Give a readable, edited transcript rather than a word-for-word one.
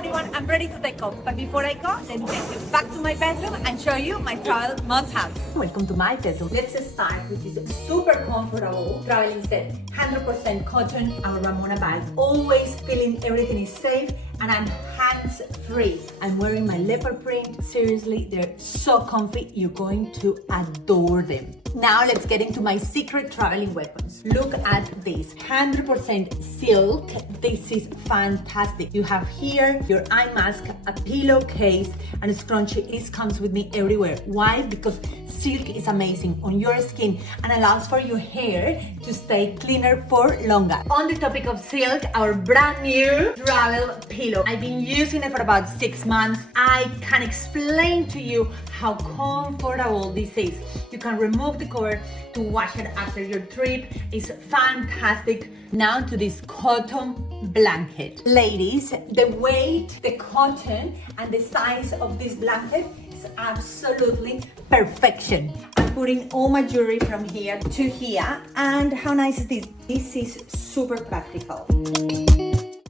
everyone, I'm ready to take off. But before I go, let me take you back to my bedroom and show you my travel must-haves. Welcome to my bedroom. Let's start with this super comfortable traveling set. 100% cotton, our Ramona bag. Always feeling everything is safe and I'm hands-free. I'm wearing my leopard print. Seriously, they're so comfy. You're going to adore them. Now let's get into my secret traveling weapons. Look at this, 100% silk. This is fantastic. You have here your eye mask, a pillowcase, and a scrunchie. This comes with me everywhere. Why? Because silk is amazing on your skin and allows for your hair to stay cleaner for longer. On the topic of silk, our brand new travel pillow. I've been using it for about 6 months. I can explain to you how comfortable this is. You can remove the cover to wash it after your trip. It's fantastic. Now to this cotton blanket. Ladies, the weight, the cotton, and the size of this blanket is absolutely perfection. I'm putting all my jewelry from here to here. And how nice is this? This is super practical.